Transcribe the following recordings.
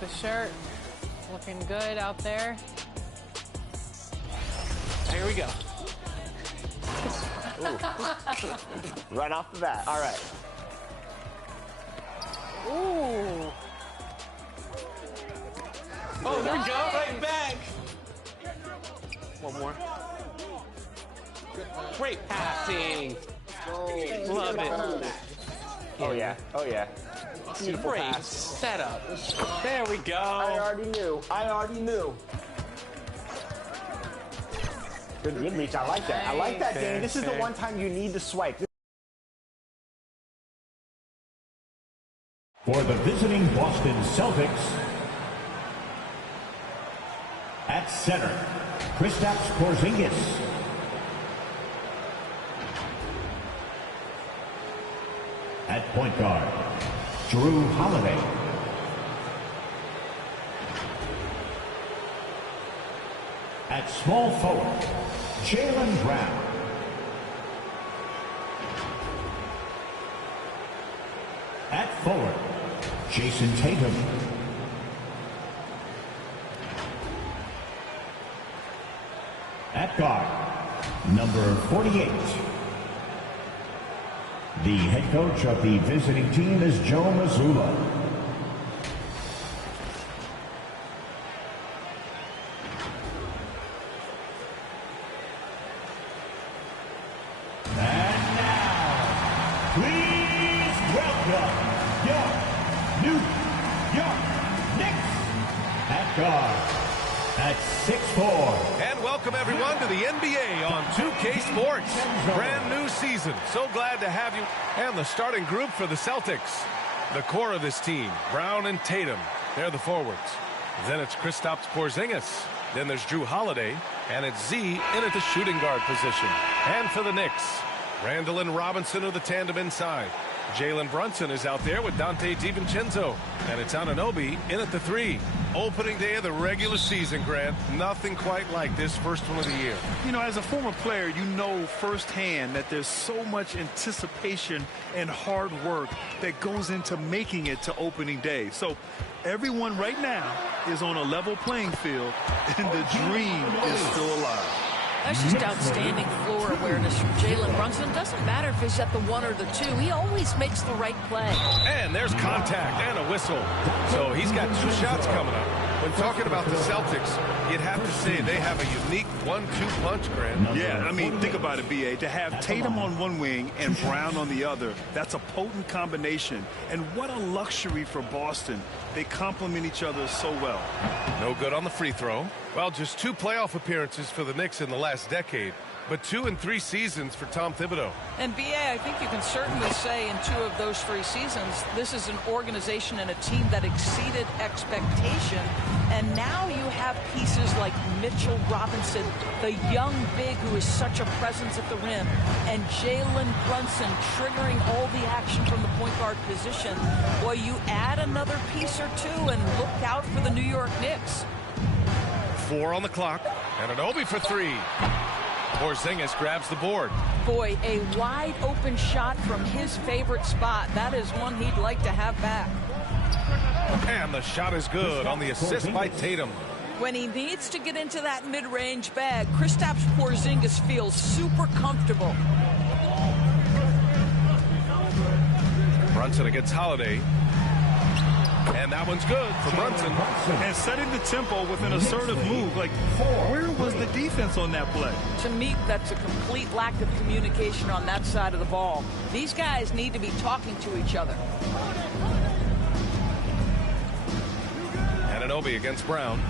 the shirt. Looking good out there. Here we go. Right off the bat. All right. Ooh. Oh, there we go. Right back. One more. Great passing. Love it. Oh, yeah. Oh, yeah. Beautiful Great pass. setup. There we go. I already knew. I already knew. Good reach. I like that. I like that, Dane. This is the one time you need to swipe. For the visiting Boston Celtics, at center, Kristaps Porzingis. At point guard, Drew Holiday. At small forward, Jaylen Brown. At forward, Jason Tatum. At guard, number 48. The head coach of the visiting team is Joe Mazzulla. And now, please welcome your New York Knicks at guard at 6'4". And welcome everyone to the NBA on 2K Sports. Brand new season. So glad to have you. And the starting group for the Celtics. The core of this team, Brown and Tatum. They're the forwards. Then it's Kristaps Porzingis. Then there's Drew Holiday. And it's Z in at the shooting guard position. And for the Knicks, Randall and Robinson are the tandem inside. Jalen Brunson is out there with Dante DiVincenzo. And it's Anunoby in at the 3. Opening day of the regular season, Grant. Nothing quite like this first one of the year. You know, as a former player, you know firsthand that there's so much anticipation and hard work that goes into making it to opening day. So everyone right now is on a level playing field, and the dream is still alive. That's just outstanding floor awareness from Jalen Brunson. Doesn't matter if he's at the 1 or the 2. He always makes the right play. And there's contact and a whistle. So he's got 2 shots coming up. When talking about the Celtics, you'd have to say they have a unique 1-2 punch, Grant. Yeah, I mean, think about it, B.A. To have Tatum on one wing and Brown on the other, that's a potent combination. And what a luxury for Boston. They complement each other so well. No good on the free throw. Well, just 2 playoff appearances for the Knicks in the last decade, but 2 in 3 seasons for Tom Thibodeau. And B.A., I think you can certainly say in 2 of those 3 seasons, this is an organization and a team that exceeded expectation. And now you have pieces like Mitchell Robinson, the young big who is such a presence at the rim, and Jalen Brunson triggering all the action from the point guard position. Boy, you add another piece or 2 and look out for the New York Knicks. 4 on the clock, and Anunoby for 3. Porzingis grabs the board. Boy, a wide open shot from his favorite spot. That is one he'd like to have back. And the shot is good on the assist by Tatum. When he needs to get into that mid-range bag, Kristaps Porzingis feels super comfortable. Brunson against Holiday. And that one's good for Brunson. And setting the tempo with an assertive move. Like, where was the defense on that play? To me, that's a complete lack of communication on that side of the ball. These guys need to be talking to each other. Anunoby against Brown.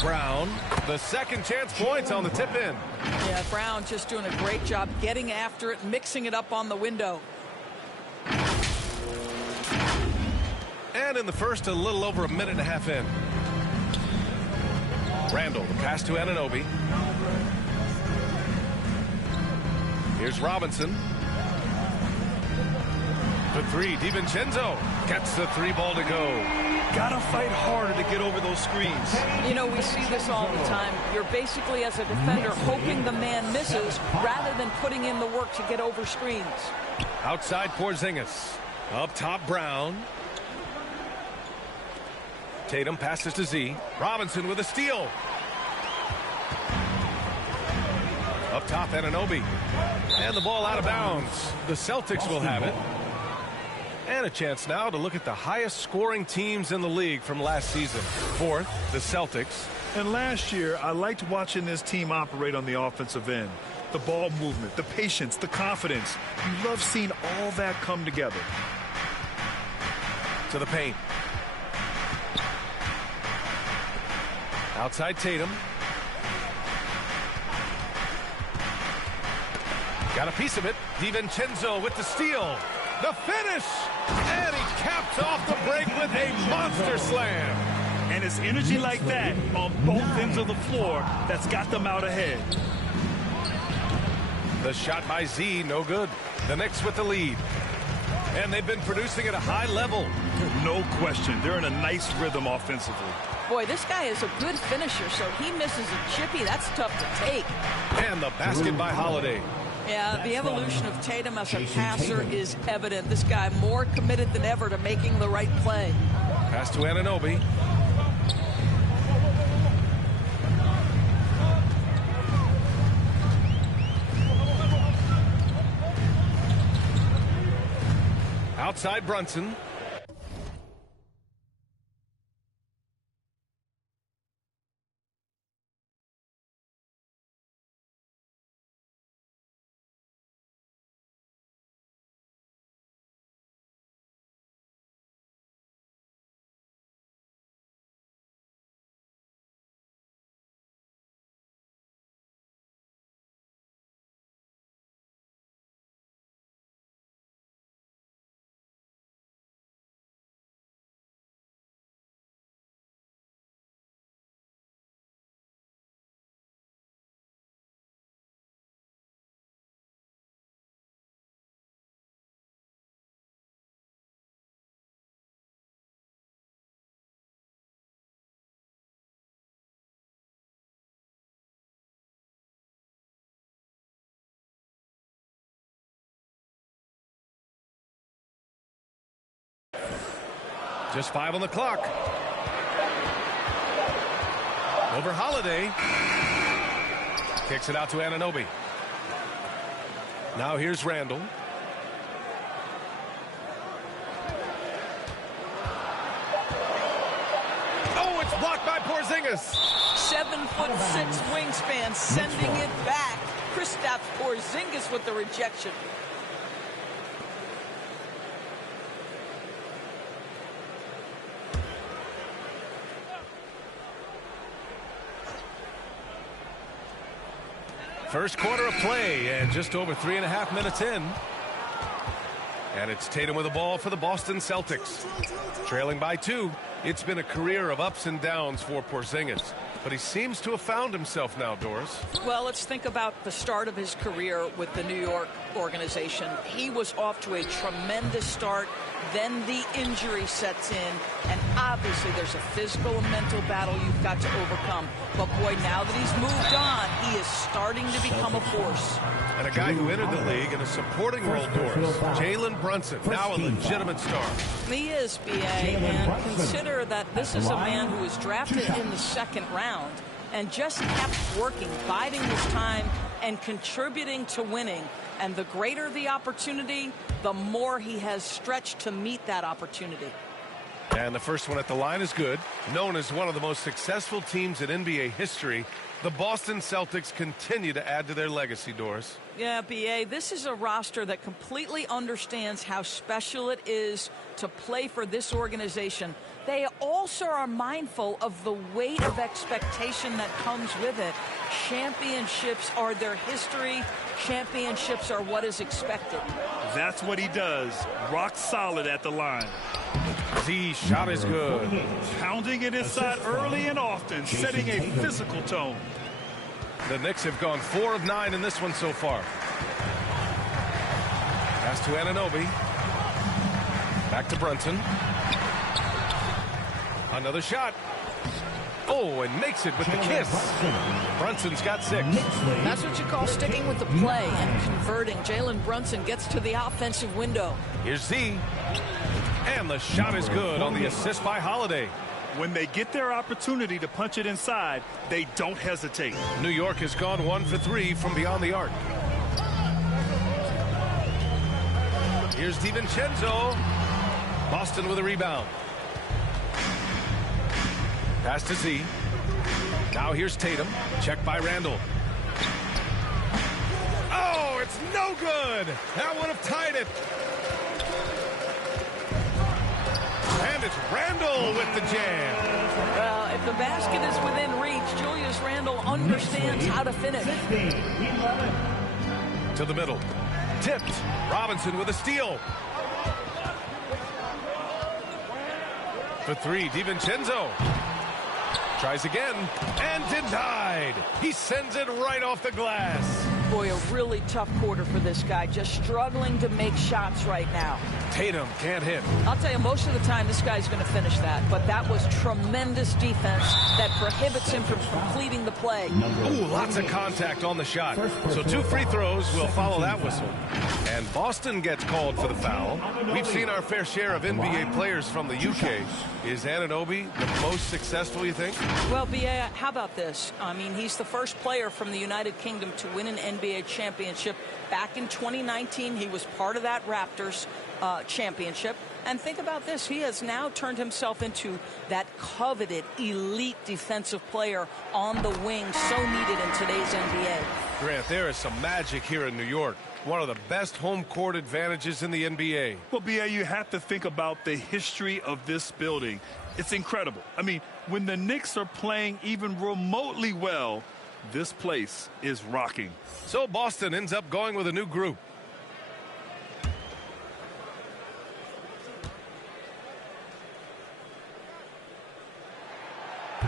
Brown, the second chance points on the tip in. Yeah, Brown just doing a great job getting after it, mixing it up on the window. And in the first, a little over a minute and a half in. Randall, the pass to Anunoby. Here's Robinson. The 3, DiVincenzo gets the 3 ball to go. Gotta fight harder to get over those screens. You know, we see this all the time. You're basically, as a defender, hoping the man misses rather than putting in the work to get over screens. Outside Porzingis. Up top Brown. Tatum passes to Z. Robinson with a steal. Up top, Anunoby. And the ball out of bounds. The Celtics will have it. And a chance now to look at the highest scoring teams in the league from last season. Fourth, the Celtics. And last year, I liked watching this team operate on the offensive end. The ball movement, the patience, the confidence. You love seeing all that come together. To the paint. Outside Tatum. Got a piece of it. DiVincenzo with the steal. The finish. And he capped off the break with a monster slam. And it's energy like that on both ends of the floor that's got them out ahead. The shot by Z, no good. The Knicks with the lead. And they've been producing at a high level. No question. They're in a nice rhythm offensively. Boy, this guy is a good finisher, so he misses a chippy. That's tough to take. And the basket by Holiday. Yeah, the evolution of Tatum as a passer is evident. This guy more committed than ever to making the right play. Pass to Anunoby. Outside Brunson. Just 5 on the clock. Over Holiday. Kicks it out to Anunoby. Now here's Randall. Oh, it's blocked by Porzingis. 7'6" wingspan, sending it back. Kristaps Porzingis with the rejection. First quarter of play and just over 3.5 minutes in. And it's Tatum with the ball for the Boston Celtics. Trailing by 2. It's been a career of ups and downs for Porzingis. But he seems to have found himself now, Doris. Well, let's think about the start of his career with the New York organization. He was off to a tremendous start. Then the injury sets in, and obviously there's a physical and mental battle you've got to overcome. But boy, now that he's moved on, he is starting to become a force. And a guy who entered the league in a supporting role, Doris. Jalen Brunson, now a legitimate star. He is, B.A., and consider that this is a man who was drafted in the second round and just kept working, biding his time, and contributing to winning. And the greater the opportunity, the more he has stretched to meet that opportunity. And the first one at the line is good. Known as one of the most successful teams in NBA history, the Boston Celtics continue to add to their legacy, Doris. Yeah, B.A., this is a roster that completely understands how special it is to play for this organization. They also are mindful of the weight of expectation that comes with it. Championships are their history. Championships are what is expected. That's what he does. Rock solid at the line. The shot is good. Pounding it inside early and often, setting a physical tone. The Knicks have gone 4 of 9 in this one so far. Pass to Anunoby. Back to Brunson. Another shot. Oh, and makes it with the kiss. Brunson's got 6. That's what you call sticking with the play and converting. Jalen Brunson gets to the offensive window. Here's Z. And the shot is good on the assist by Holiday. When they get their opportunity to punch it inside, they don't hesitate. New York has gone 1 for 3 from beyond the arc. Here's DiVincenzo. Boston with a rebound. Pass to Z. Now here's Tatum. Check by Randall. Oh, it's no good. That would have tied it. And it's Randall with the jam. Well, if the basket is within reach, Julius Randle understands how to finish. To the middle. Tipped. Robinson with a steal. For 3, DiVincenzo. Tries again and denied. He sends it right off the glass. Boy, a really tough quarter for this guy, just struggling to make shots right now. Tatum can't hit. I'll tell you, most of the time this guy's going to finish that, but that was tremendous defense that prohibits him from completing the play. Ooh, lots of contact on the shot. So 2 free throws will follow that whistle. And Boston gets called for the foul. We've seen our fair share of NBA players from the UK. Is Anunoby the most successful, you think? Well, B.A., how about this? I mean, he's the first player from the United Kingdom to win an NBA championship. Back in 2019, he was part of that Raptors championship. And think about this. He has now turned himself into that coveted elite defensive player on the wing, so needed in today's NBA. Grant, there is some magic here in New York. One of the best home court advantages in the NBA. Well, B.A., you have to think about the history of this building. It's incredible. I mean, when the Knicks are playing even remotely well, this place is rocking. So Boston ends up going with a new group.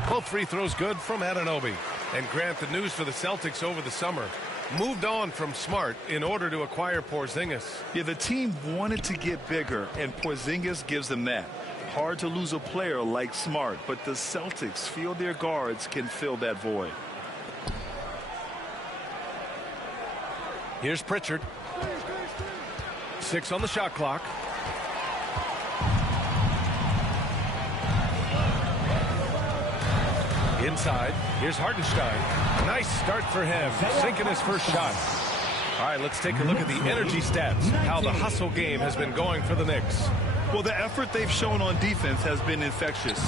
Both free throws good from Anunoby. And Grant, the news for the Celtics over the summer, moved on from Smart in order to acquire Porzingis. Yeah, the team wanted to get bigger, and Porzingis gives them that. Hard to lose a player like Smart, but the Celtics feel their guards can fill that void. Here's Pritchard. 6 on the shot clock. Inside. Here's Hartenstein. Nice start for him. Sinking his first shot. All right, let's take a look at the energy stats. How the hustle game has been going for the Knicks. Well, the effort they've shown on defense has been infectious.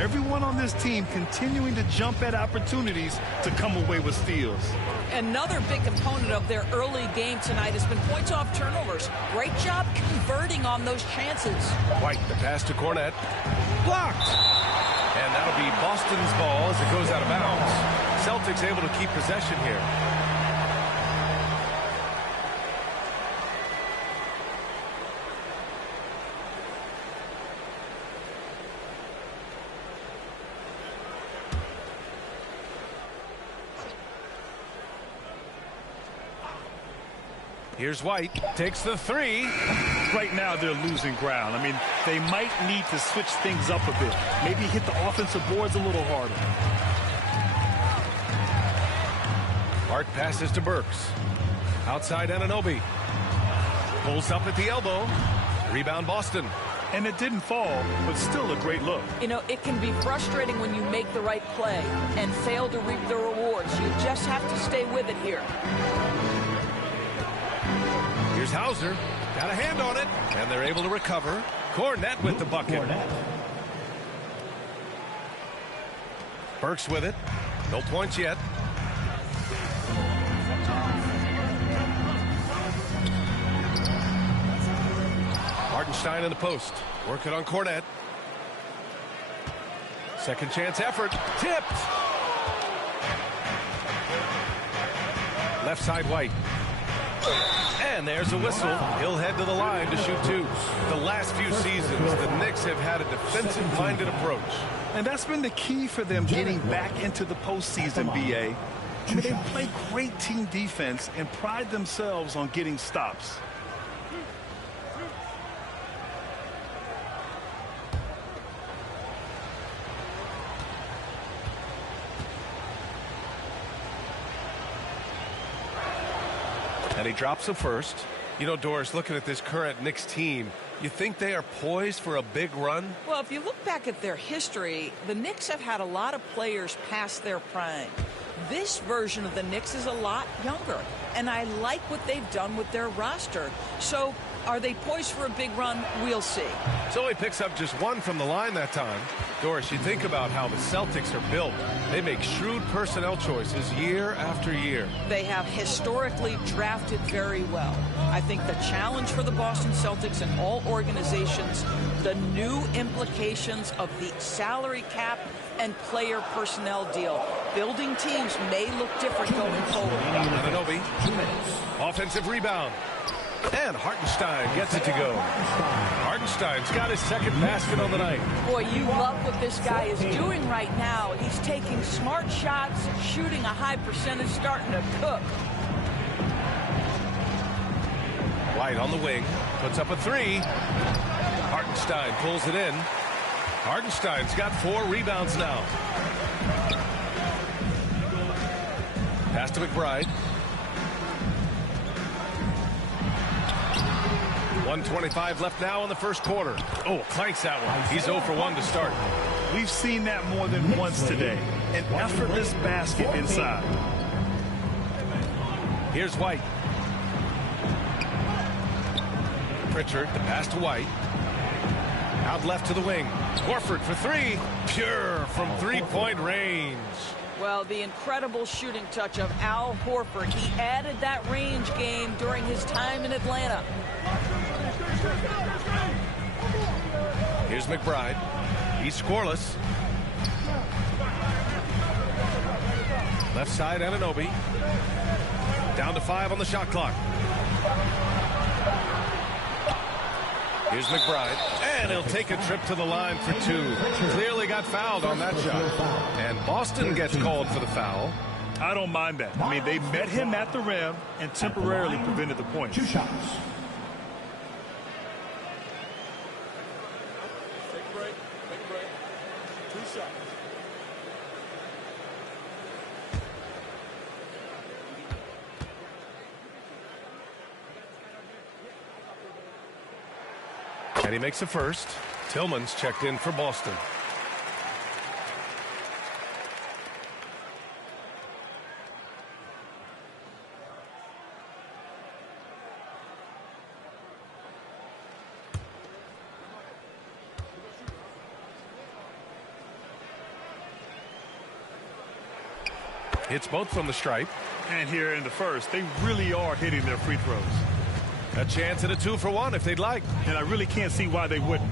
Everyone on this team continuing to jump at opportunities to come away with steals. Another big component of their early game tonight has been points off turnovers. Great job converting on those chances. White, the pass to Cornette. Blocked. And that'll be Boston's ball as it goes out of bounds. Celtics able to keep possession here. Here's White, takes the 3. Right now they're losing ground. I mean, they might need to switch things up a bit. Maybe hit the offensive boards a little harder. Hart passes to Burks. Outside Anunoby. Pulls up at the elbow. Rebound Boston. And it didn't fall, but still a great look. You know, it can be frustrating when you make the right play and fail to reap the rewards. You just have to stay with it here. Here's Hauser. Got a hand on it. And they're able to recover. Cornette with the bucket. Burks with it. No points yet. Hartenstein in the post. Working on Cornette. Second chance effort. Tipped. Left side White. And there's a whistle. He'll head to the line to shoot 2. The last few seasons, the Knicks have had a defensive-minded approach. And that's been the key for them getting back into the postseason, B.A. I mean, they play great team defense and pride themselves on getting stops. And he drops the first. You know, Doris, looking at this current Knicks team, You think they are poised for a big run? Well, if you look back at their history, the Knicks have had a lot of players past their prime. This version of the Knicks is a lot younger, and I like what they've done with their roster. So are they poised for a big run? We'll see. So he picks up just one from the line that time. Doris, you think about how the Celtics are built. They make shrewd personnel choices year after year. They have historically drafted very well. I think the challenge for the Boston Celtics and all organizations, the new implications of the salary cap and player personnel deal. Building teams may look different going forward. Anunoby, offensive rebound. And Hartenstein gets it to go. Hartenstein's got his second basket on the night. Boy, you love what this guy is doing right now. He's taking smart shots, shooting a high percentage, starting to cook. White on the wing, puts up a three. Hartenstein pulls it in. Hartenstein's got 4 rebounds now. Pass to McBride. 1:25 left now in the first quarter. Oh, clanks that one. He's 0 for 1 to start. We've seen that more than once today. An effortless basket inside. Here's White. Pritchard, the pass to White. Out left to the wing. Horford for 3. Pure from three-point range. Well, the incredible shooting touch of Al Horford. He added that range game during his time in Atlanta. Here's McBride. He's scoreless. Left side, Anunoby. Down to 5 on the shot clock. Here's McBride. And he'll take a trip to the line for 2. Clearly got fouled on that shot. And Boston gets called for the foul. I don't mind that. I mean, they met him at the rim and temporarily prevented the point. 2 shots. And he makes a first. Tillman's checked in for Boston. Hits both from the stripe. And here in the first, they really are hitting their free throws. A chance at a 2 for 1 if they'd like. And I really can't see why they wouldn't.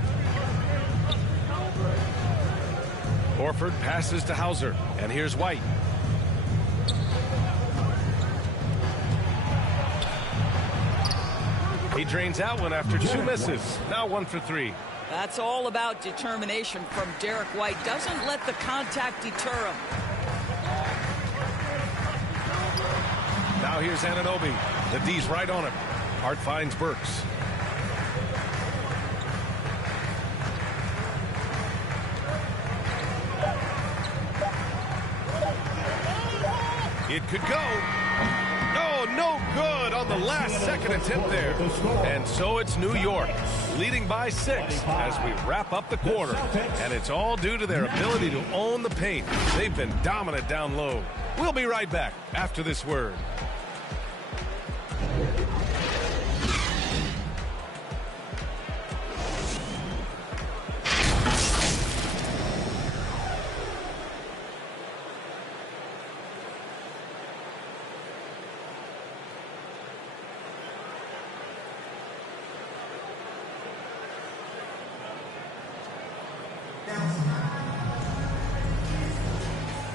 Horford passes to Hauser. And here's White. He drains out one after 2 misses. Now 1 for 3. That's all about determination from Derek White. Doesn't let the contact deter him. Now here's Anunoby. The D's right on him. Hart finds Burks. It could go. Oh, no good on the last second attempt there. And so it's New York leading by 6 as we wrap up the quarter. And it's all due to their ability to own the paint. They've been dominant down low. We'll be right back after this word.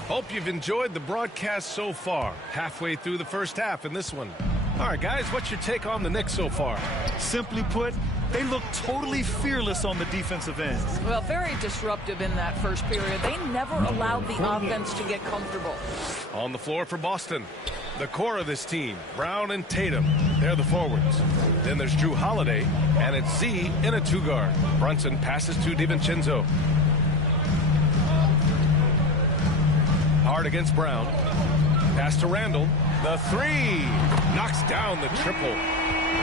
Hope you've enjoyed the broadcast so far. Halfway through the first half in this one. All right, guys, what's your take on the Knicks so far? Simply put, they look totally fearless on the defensive end. Well, very disruptive in that first period. They never allowed the offense to get comfortable. On the floor for Boston, the core of this team, Brown and Tatum. They're the forwards. Then there's Drew Holiday, and it's Z in a 2-guard. Brunson passes to DiVincenzo. Hard against Brown. Pass to Randall. The 3. Knocks down the triple.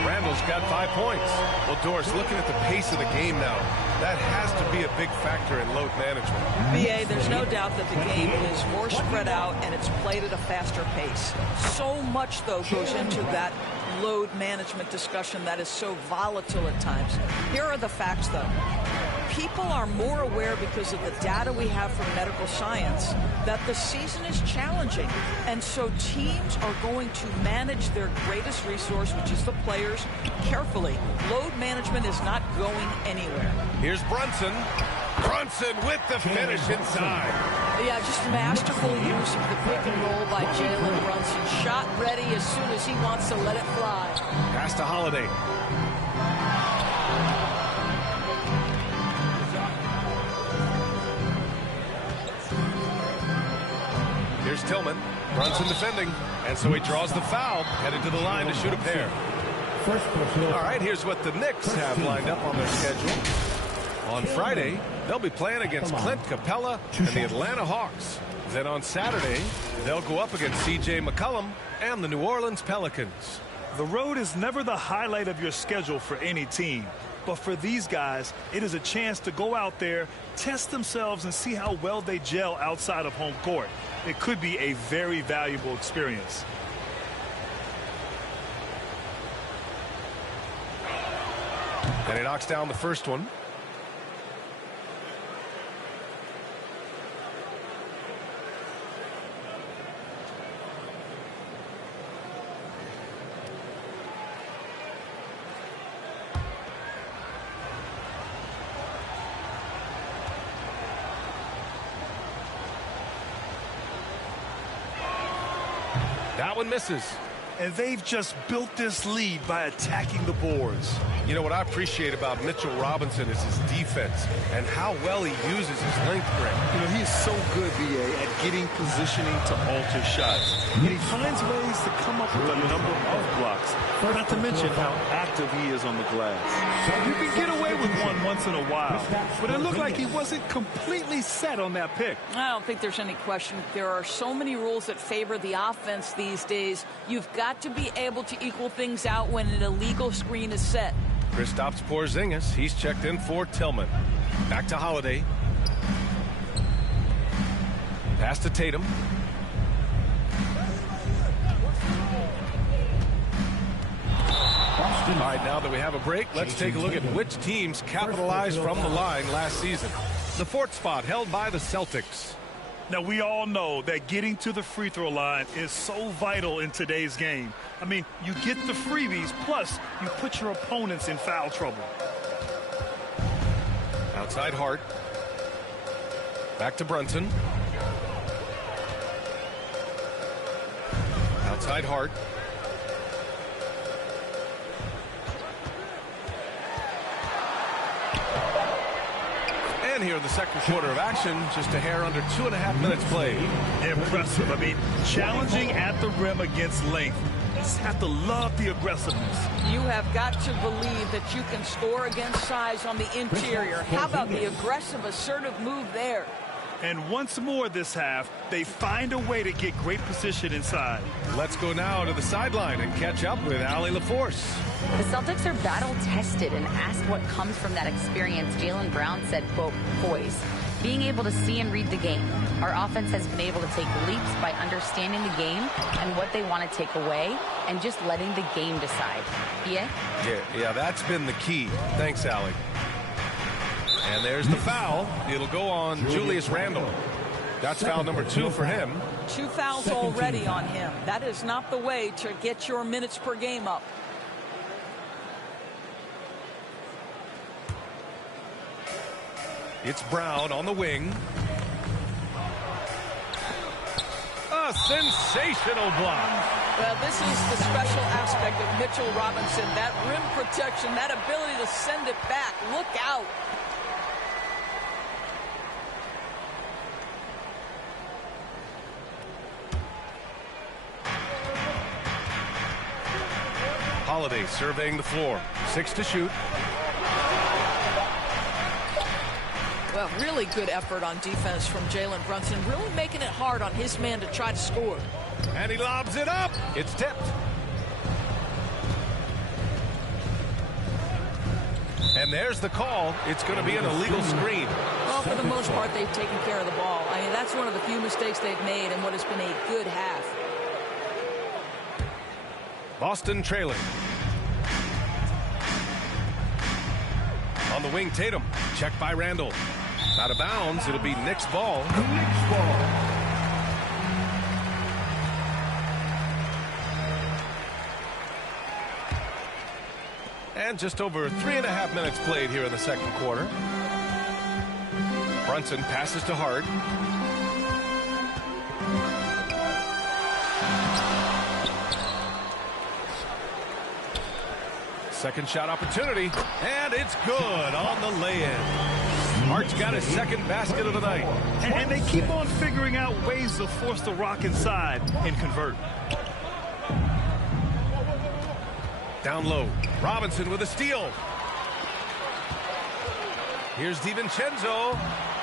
Randall's got 5 points. Well, Doris, looking at the pace of the game now, that has to be a big factor in load management. BA, there's no doubt that the game is more spread out and it's played at a faster pace. So much, though, goes into that load management discussion that is so volatile at times. Here are the facts, though. People are more aware because of the data we have from medical science that the season is challenging. And so teams are going to manage their greatest resource, which is the players, carefully. Load management is not going anywhere. Here's Brunson. Brunson with the finish inside. Yeah, just masterful use of the pick and roll by Jalen Brunson. Shot ready as soon as he wants to let it fly. Pass to Holiday. Here's Tillman. Brunson defending. And so he draws the foul. Headed to the line to shoot a pair. All right, here's what the Knicks have lined up on their schedule. On Friday, they'll be playing against Clint Capella and the Atlanta Hawks. Then on Saturday, they'll go up against C.J. McCollum and the New Orleans Pelicans. The road is never the highlight of your schedule for any team. But for these guys, it is a chance to go out there, test themselves, and see how well they gel outside of home court. It could be a very valuable experience. And he knocks down the first one. That one misses. And they've just built this lead by attacking the boards. You know what I appreciate about Mitchell Robinson is his defense and how well he uses his length grip. You know, he is so good, BA, at getting positioning to alter shots. And he finds ways to come up with a number of blocks, not to mention how active he is on the glass. You can get away with one once in a while, but it looked like he wasn't completely set on that pick. I don't think there's any question. There are so many rules that favor the offense these days. You've got to be able to equal things out when an illegal screen is set. Kristaps Porzingis, he's checked in for Tillman. Back to Holiday. Pass to Tatum. All right, now that we have a break, let's take a look at which teams capitalized from the line last season. The fourth spot held by the Celtics. Now, we all know that getting to the free throw line is so vital in today's game. I mean, you get the freebies, plus you put your opponents in foul trouble. Outside Hart. Back to Brunson. Outside Hart. And here in the second quarter of action, just a hair under 2.5 minutes played. Impressive. I mean, challenging at the rim against length. You just have to love the aggressiveness. You have got to believe that you can score against size on the interior. How about the aggressive, assertive move there? And once more this half, they find a way to get great position inside. Let's go now to the sideline and catch up with Allie LaForce. The Celtics are battle-tested, and asked what comes from that experience, Jaylen Brown said, quote, poise. Being able to see and read the game. Our offense has been able to take leaps by understanding the game and what they want to take away and just letting the game decide. Yeah, that's been the key. Thanks, Allie. And there's the foul. It'll go on Julius Randle. That's foul number 2 for him. 2 fouls already on him. That is not the way to get your minutes per game up. It's Brown on the wing. A sensational block. Well, this is the special aspect of Mitchell Robinson. That rim protection, that ability to send it back. Look out. Holiday surveying the floor. 6 to shoot. Well, really good effort on defense from Jalen Brunson, really making it hard on his man to try to score. And he lobs it up. It's tipped. And there's the call. It's going to be an illegal screen. Well, for the most part, they've taken care of the ball. I mean, that's one of the few mistakes they've made in what has been a good half. Boston trailing. On the wing, Tatum. Checked by Randall. Out of bounds. It'll be Knicks ball. And just over 3.5 minutes played here in the second quarter. Brunson passes to Hart. Second shot opportunity, and it's good on the lay-in. Hart's got his second basket of the night. And they keep on figuring out ways to force the Rock inside and convert. Down low, Robinson with a steal. Here's DiVincenzo.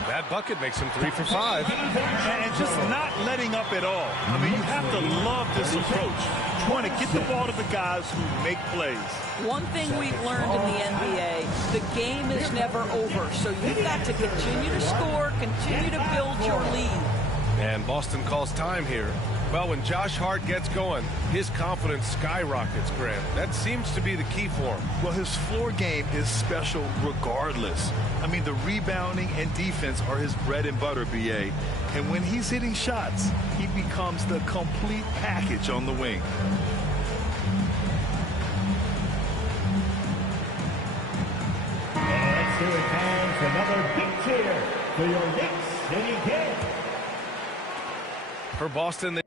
That bucket makes him 3 for 5. And just not letting up at all. I mean, you have to love this approach. Trying to get the ball to the guys who make plays. One thing we've learned in the NBA, the game is never over. So you've got to continue to score, continue to build your lead. And Boston calls time here. Well, when Josh Hart gets going, his confidence skyrockets, Grant. That seems to be the key for him. Well, his floor game is special regardless. I mean, the rebounding and defense are his bread and butter, B.A. And when he's hitting shots, he becomes the complete package on the wing. Let's do it time for another big cheer for your Knicks City Kings. For Boston,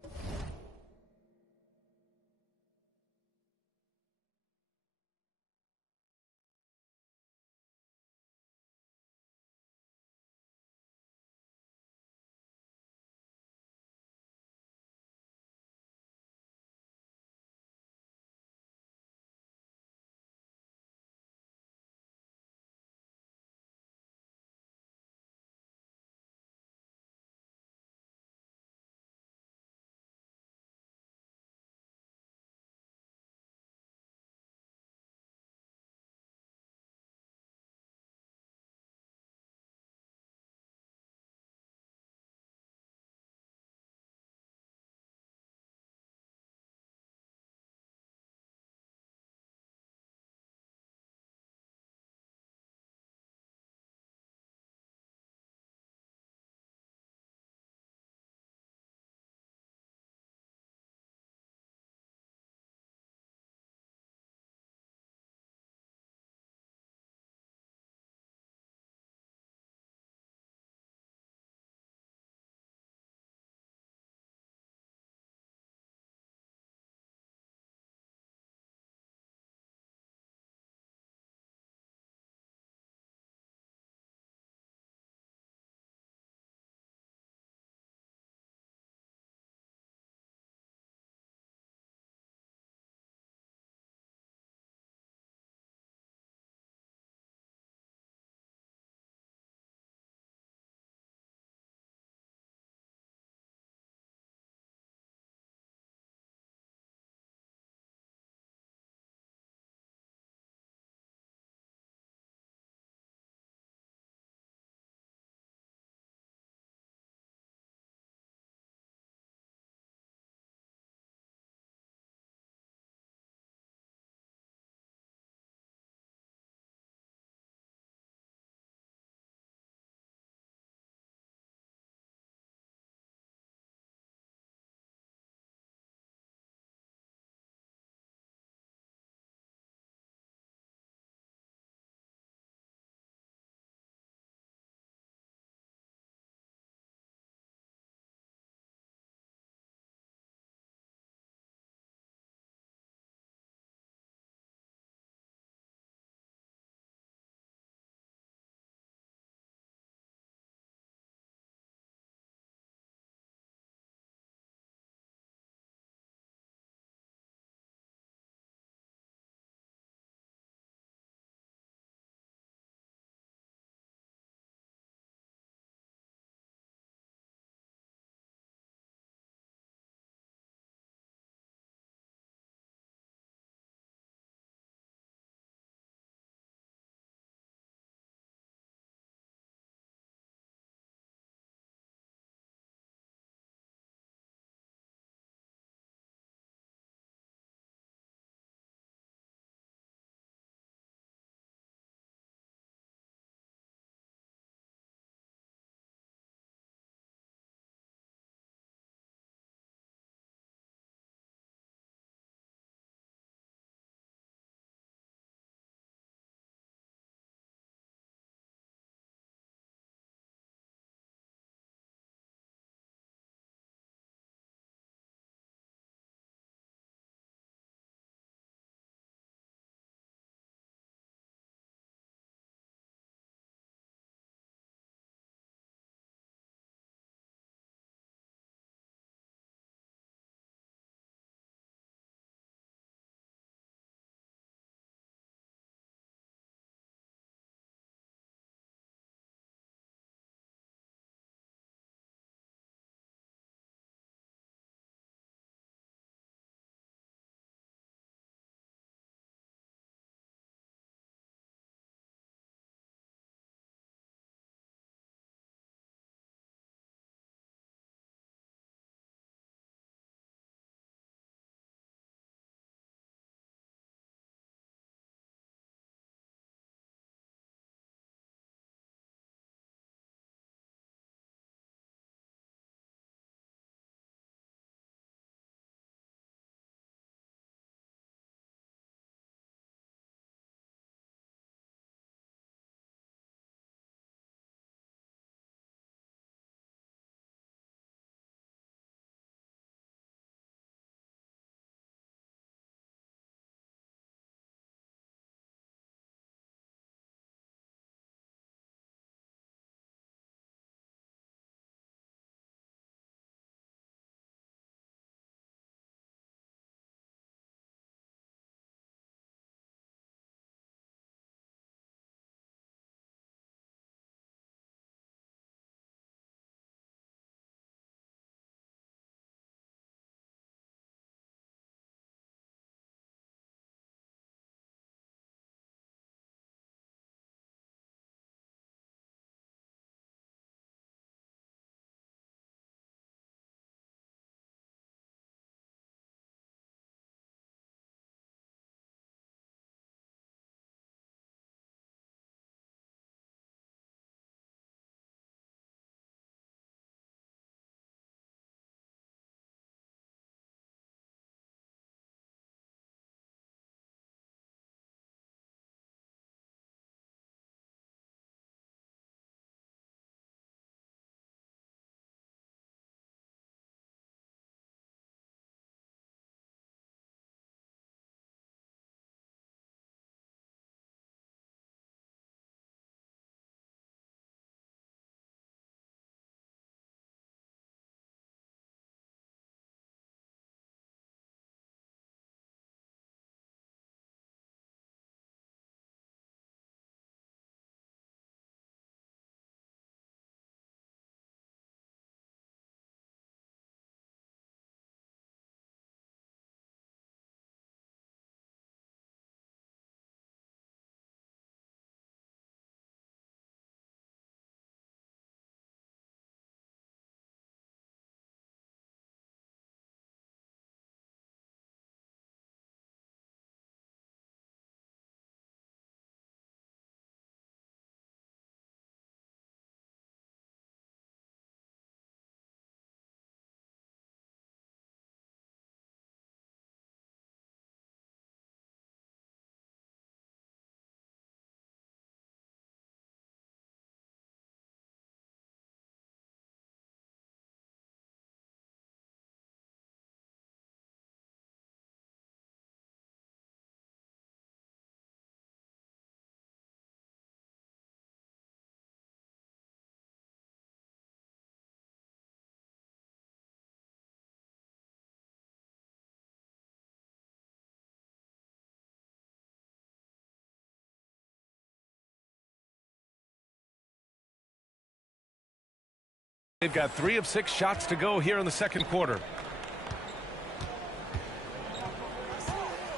They've got 3 of 6 shots to go here in the second quarter.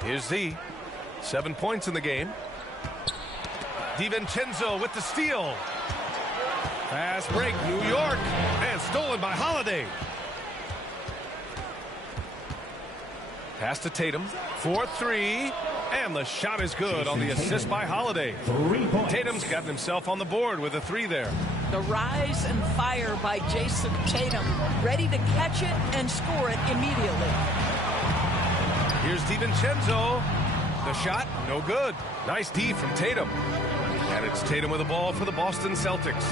Here's Z. 7 points in the game. DiVincenzo with the steal. Fast break, New York, and stolen by Holiday. Pass to Tatum, 4-3, and the shot is good on the assist by Holiday. Tatum's gotten himself on the board with a 3 there. The rise and fire by Jason Tatum, ready to catch it and score it immediately. Here's DiVincenzo. The shot, no good. Nice D from Tatum. And it's Tatum with the ball for the Boston Celtics.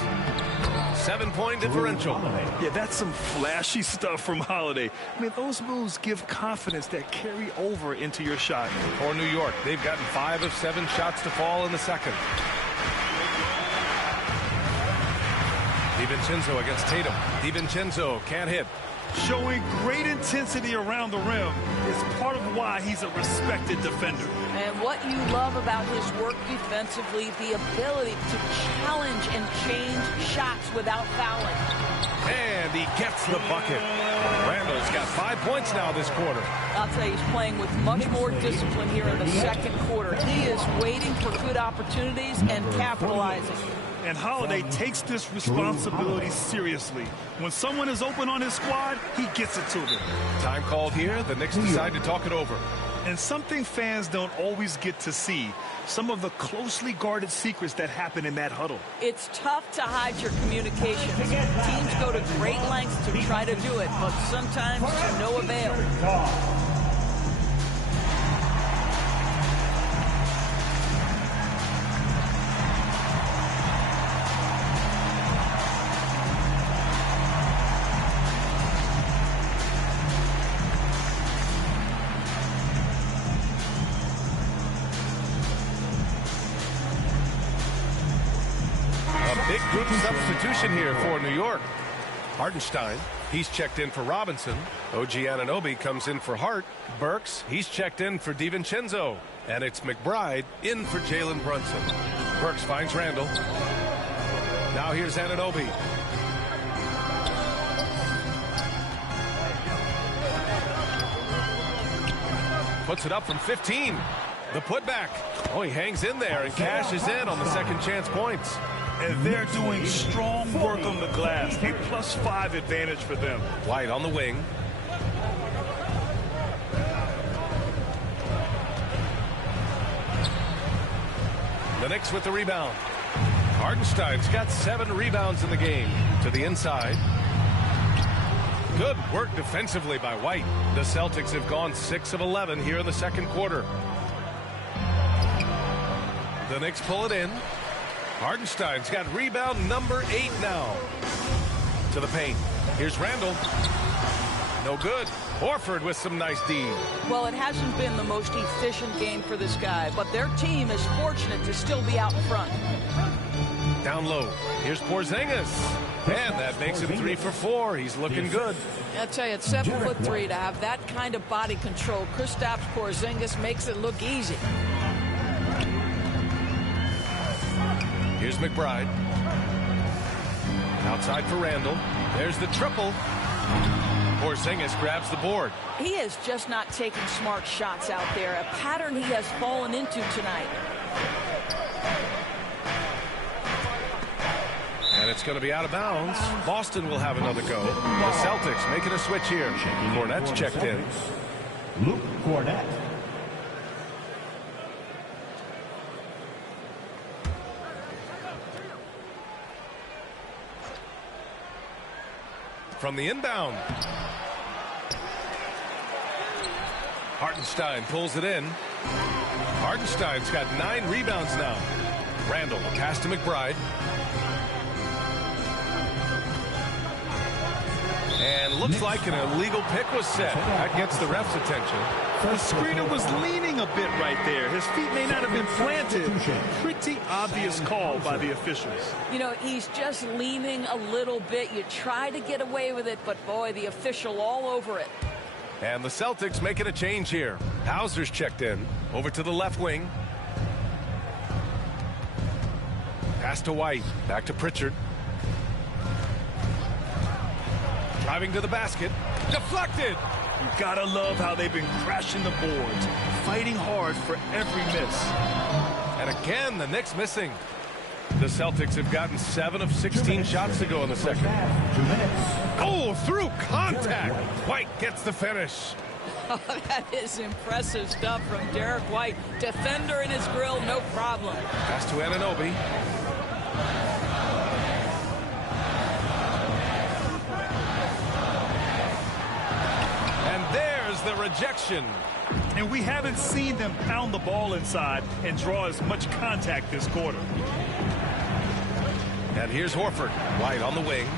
7-point differential. Yeah, that's some flashy stuff from Holiday. I mean, those moves give confidence that carry over into your shot. For New York, they've gotten 5 of 7 shots to fall in the second. DiVincenzo against Tatum. DiVincenzo can't hit. Showing great intensity around the rim is part of why he's a respected defender. And what you love about his work defensively, the ability to challenge and change shots without fouling. And he gets the bucket. Randall's got 5 points now this quarter. I'll tell you, he's playing with much more discipline here in the second quarter. He is waiting for good opportunities and capitalizing. And Holiday takes this responsibility seriously. When someone is open on his squad, he gets it to them. Time called here. The Knicks decide to talk it over. And something fans don't always get to see, some of the closely guarded secrets that happen in that huddle. It's tough to hide your communications. Teams go to great lengths to try to do it, but sometimes to no avail. Big group substitution here for New York. Hartenstein, he's checked in for Robinson. OG Anunoby comes in for Hart. Burks, he's checked in for DiVincenzo. And it's McBride in for Jalen Brunson. Burks finds Randall. Now here's Anunoby. Puts it up from 15. The putback. Oh, he hangs in there and cashes in on the second chance points. And they're doing strong work on the glass. A +5 advantage for them. White on the wing. The Knicks with the rebound. Hartenstein's got 7 rebounds in the game. To the inside. Good work defensively by White. The Celtics have gone 6 of 11 here in the second quarter. The Knicks pull it in. Hartenstein's got rebound number 8 now. To the paint. Here's Randall. No good. Horford with some nice D. Well, it hasn't been the most efficient game for this guy, but their team is fortunate to still be out in front. Down low. Here's Porzingis. And that makes him 3 for 4. He's looking good. I'll tell you, at 7'3", to have that kind of body control, Kristaps Porzingis makes it look easy. Here's McBride. Outside for Randall. There's the triple. Porzingis grabs the board. He is just not taking smart shots out there, a pattern he has fallen into tonight. And it's going to be out of bounds. Boston will have another go. The Celtics making a switch here. Cornette's checked in. Luke Cornette. From the inbound. Hartenstein pulls it in. Hartenstein's got 9 rebounds now. Randall, a pass to McBride. And looks like an illegal pick was set. That gets the ref's attention. The screener was leaning a bit right there. His feet may not have been planted. Pretty obvious call by the officials. You know, he's just leaning a little bit. You try to get away with it, but boy, the official all over it. And the Celtics making a change here. Hauser's checked in. Over to the left wing. Pass to White. Back to Pritchard. Driving to the basket. Deflected. You gotta love how they've been crashing the boards, fighting hard for every miss. And again, the Knicks missing. The Celtics have gotten 7 of 16 shots to go in the second. Oh, through contact. White gets the finish. That is impressive stuff from Derek White. Defender in his grill, no problem. Pass to Anunoby. And there's the rejection. And we haven't seen them pound the ball inside and draw as much contact this quarter. And here's Horford. White on the wing.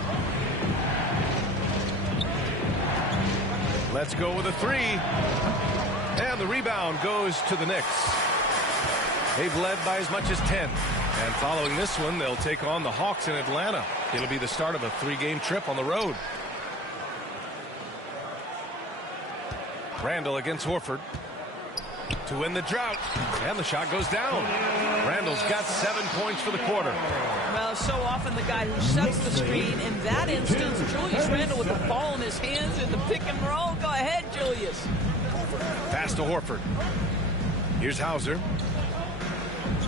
Let's go with a 3. And the rebound goes to the Knicks. They've led by as much as 10. And following this one, they'll take on the Hawks in Atlanta. It'll be the start of a 3-game trip on the road. Randall against Horford to win the drought. And the shot goes down. Randall's got 7 points for the quarter. Well, so often the guy who sets the screen. In that instance, Julius Randle with the ball in his hands in the pick and roll. Go ahead, Julius. Pass to Horford. Here's Hauser.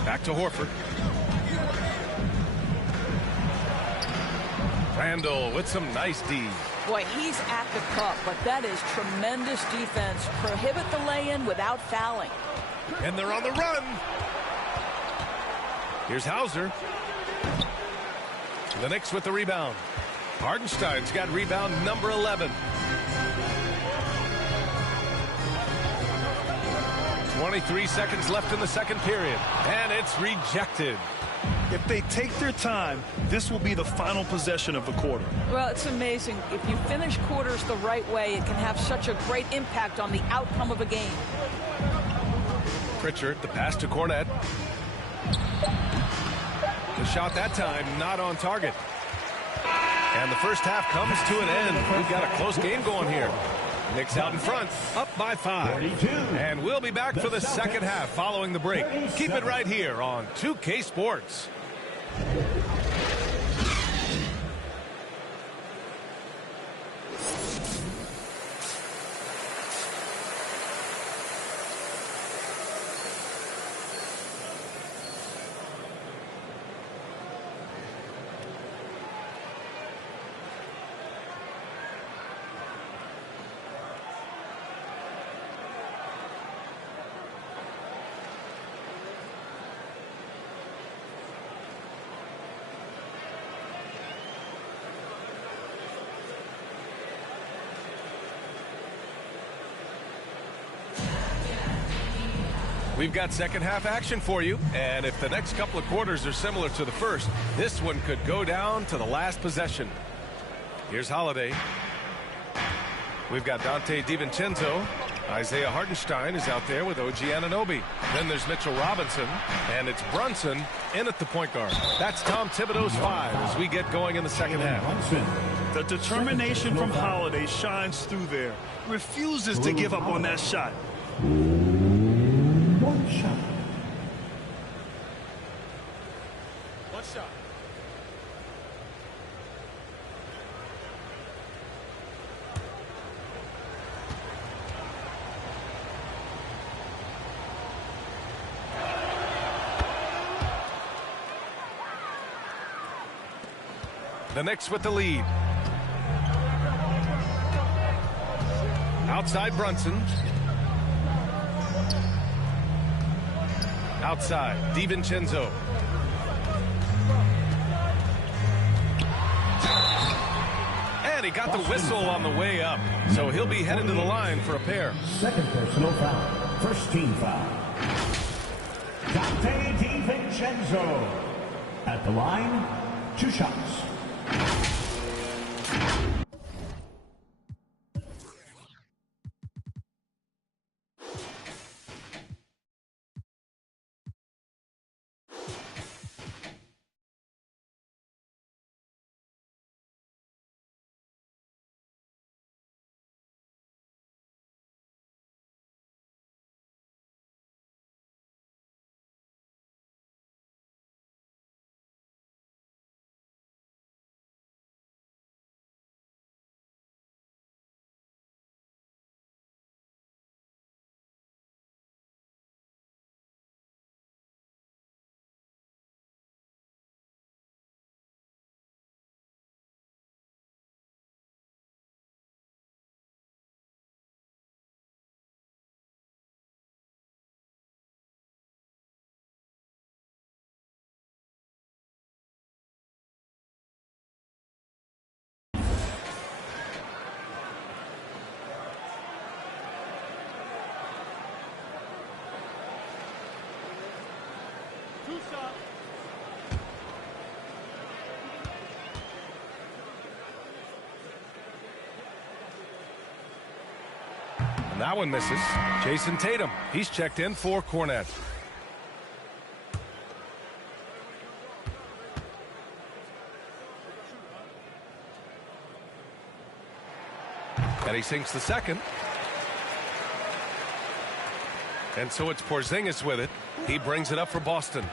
Back to Horford. Randall with some nice D. Boy, he's at the cup, but that is tremendous defense. Prohibit the lay-in without fouling. And they're on the run. Here's Hauser. The Knicks with the rebound. Hardenstein's got rebound number 11. 23 seconds left in the second period. And it's rejected. If they take their time, this will be the final possession of the quarter. Well, it's amazing. If you finish quarters the right way, it can have such a great impact on the outcome of a game. Pritchard, the pass to Cornette. The shot that time not on target. And the first half comes to an end. We've got a close game going here. Knicks out in front, up by 5. And we'll be back for the second half following the break. Keep it right here on 2K Sports. We've got second half action for you, and if the next couple of quarters are similar to the first, this one could go down to the last possession. Here's Holiday. We've got Dante DiVincenzo. Isaiah Hartenstein is out there with OG Anunoby. Then there's Mitchell Robinson, and it's Brunson in at the point guard. That's Tom Thibodeau's 5 as we get going in the second half. The determination from Holiday shines through there. Refuses to give up on that shot. One shot. One shot. The Knicks with the lead. Outside Brunson. Outside, DiVincenzo. And he got the whistle on the way up. So he'll be headed to the line for a pair. Second personal foul. First team foul. Dante DiVincenzo. At the line, 2 shots. That one misses. Jason Tatum, he's checked in for Cornette. And he sinks the second. And so it's Porzingis with it. He brings it up for Boston.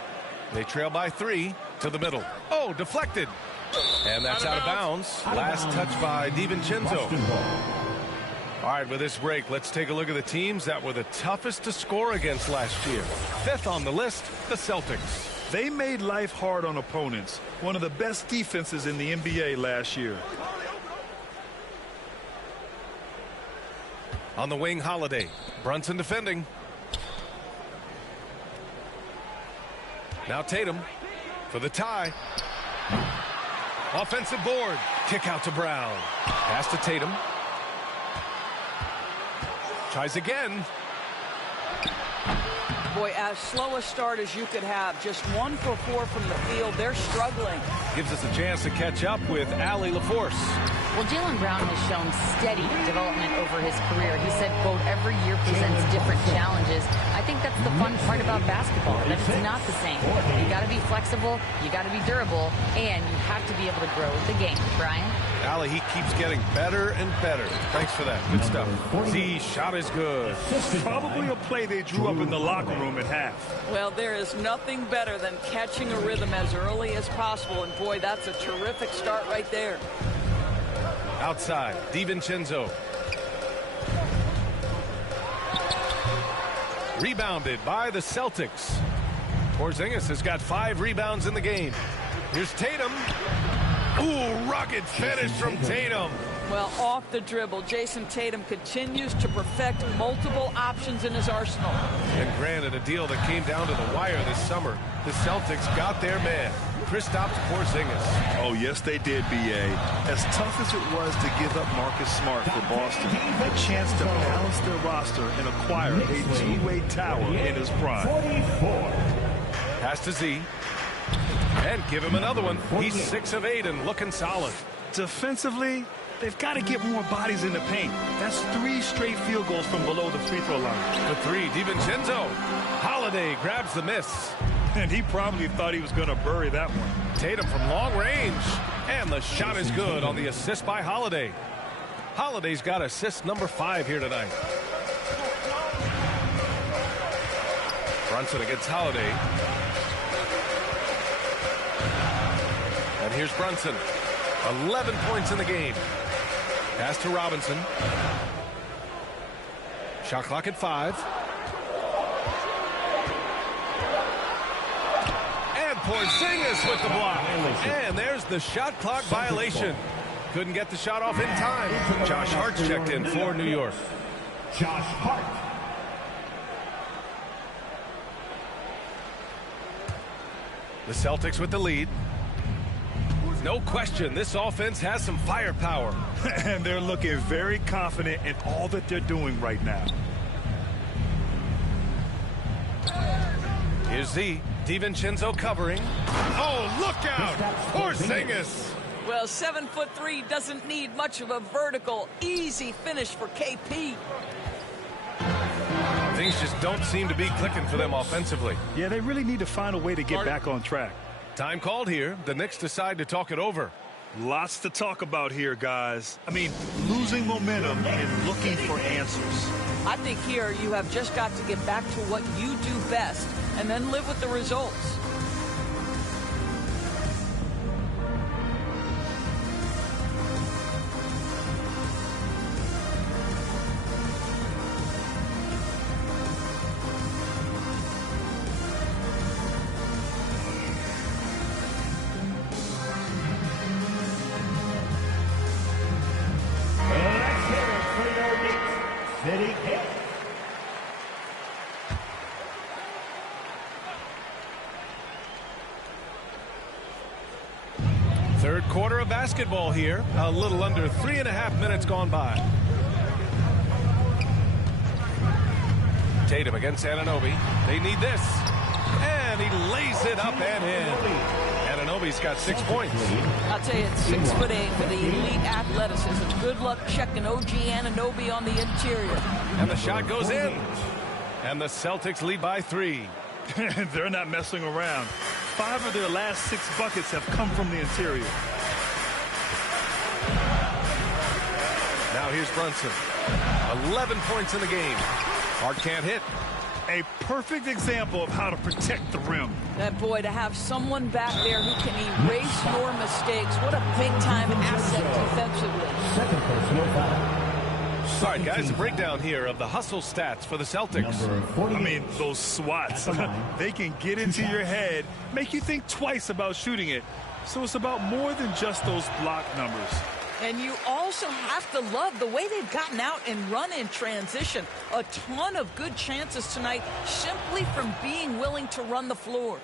They trail by 3 to the middle. Oh, deflected. And that's out of bounds. Last touch by DiVincenzo. All right, with this break, let's take a look at the teams that were the toughest to score against last year. 5th on the list, the Celtics. They made life hard on opponents. One of the best defenses in the NBA last year. On the wing, Holiday. Brunson defending. Now Tatum for the tie. Offensive board. Kick out to Brown. Pass to Tatum. Tries again. Boy, as slow a start as you could have. Just 1 for 4 from the field. They're struggling. Gives us a chance to catch up with Allie LaForce. Well, Jaylen Brown has shown steady development over his career. He said, quote, every year presents different challenges. I think that's the fun part about basketball, that it's not the same. You got to be flexible, you got to be durable, and you have to be able to grow the game. Brian? Allie, he keeps getting better and better. Thanks for that. Good stuff. Z shot is good. Probably a play they drew up in the locker room at half. Well, there is nothing better than catching a rhythm as early as possible. And, boy, that's a terrific start right there. Outside, DiVincenzo. Rebounded by the Celtics. Porzingis has got 5 rebounds in the game. Here's Tatum. Ooh, rugged finish from Tatum. Well, off the dribble, Jason Tatum continues to perfect multiple options in his arsenal. And granted, a deal that came down to the wire this summer. The Celtics got their man, Kristaps Porzingis. Oh, yes, they did, B.A. As tough as it was to give up Marcus Smart for Boston, a chance to balance their roster and acquire a two-way tower in his prime. Pass to Z. And give him another one. He's 6 of 8 and looking solid. Defensively, they've got to get more bodies in the paint. That's 3 straight field goals from below the free throw line. The 3, DiVincenzo. Holiday grabs the miss. And he probably thought he was going to bury that one. Tatum from long range. And the shot is good on the assist by Holiday. Holiday's got assist number 5 here tonight. Brunson against Holiday. And here's Brunson. 11 points in the game. Pass to Robinson. Shot clock at 5. And Porzingis with the block. And there's the shot clock violation. Couldn't get the shot off in time. Josh Hart's checked in for New York. Josh Hart. The Celtics with the lead. No question, this offense has some firepower. And they're looking very confident in all that they're doing right now. Here's Z. DiVincenzo covering. Oh, look out! Porzingis! Well, 7'3" doesn't need much of a vertical. Easy finish for KP. Things just don't seem to be clicking for them offensively. Yeah, they really need to find a way to get back on track. Time called here. The Knicks decide to talk it over. Lots to talk about here, guys. I mean, losing momentum and looking for answers. I think here you have just got to get back to what you do best and then live with the results. Third quarter of basketball here. A little under 3.5 minutes gone by. Tatum against Anunoby. They need this. And he lays it up and in. Anunoby Anunoby's got 6 points. I'll tell you, it's 6'8" with the elite athleticism. Good luck checking OG Anunoby on the interior. And the shot goes in. And the Celtics lead by 3. They're not messing around. 5 of their last 6 buckets have come from the interior. Now here's Brunson. 11 points in the game. Hart can't hit. A perfect example of how to protect the rim. That boy, to have someone back there who can erase your mistakes. What a big-time asset defensively. Second personal foul. All right, guys, a breakdown here of the hustle stats for the Celtics. I mean, those swats, they can get into your head, make you think twice about shooting it. So it's about more than just those block numbers. And you also have to love the way they've gotten out and run in transition. A ton of good chances tonight simply from being willing to run the floor.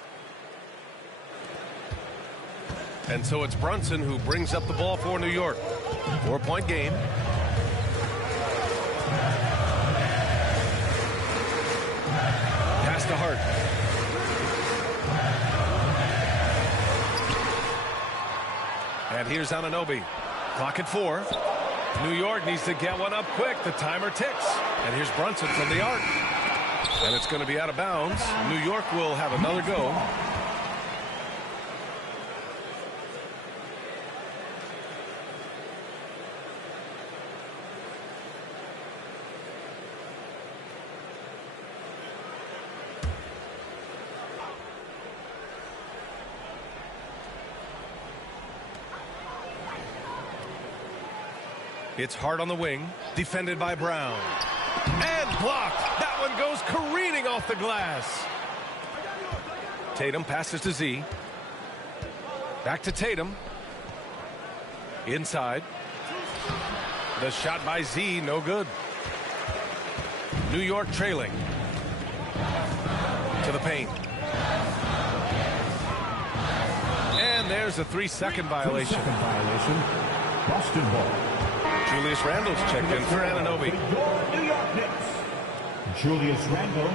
And so it's Brunson who brings up the ball for New York. 4-point game. Pass to Hart. And here's Anunoby. Clock at 4. New York needs to get one up quick. The timer ticks. And here's Brunson from the arc. And it's going to be out of bounds. New York will have another go. It's Hart on the wing, defended by Brown. And blocked. That one goes careening off the glass. Tatum passes to Z. Back to Tatum. Inside. The shot by Z, no good. New York trailing. To the paint. And there's a 3-second violation. 3-second violation. Boston ball. Julius Randle's checked in for Anunoby. New York Knicks. Julius Randle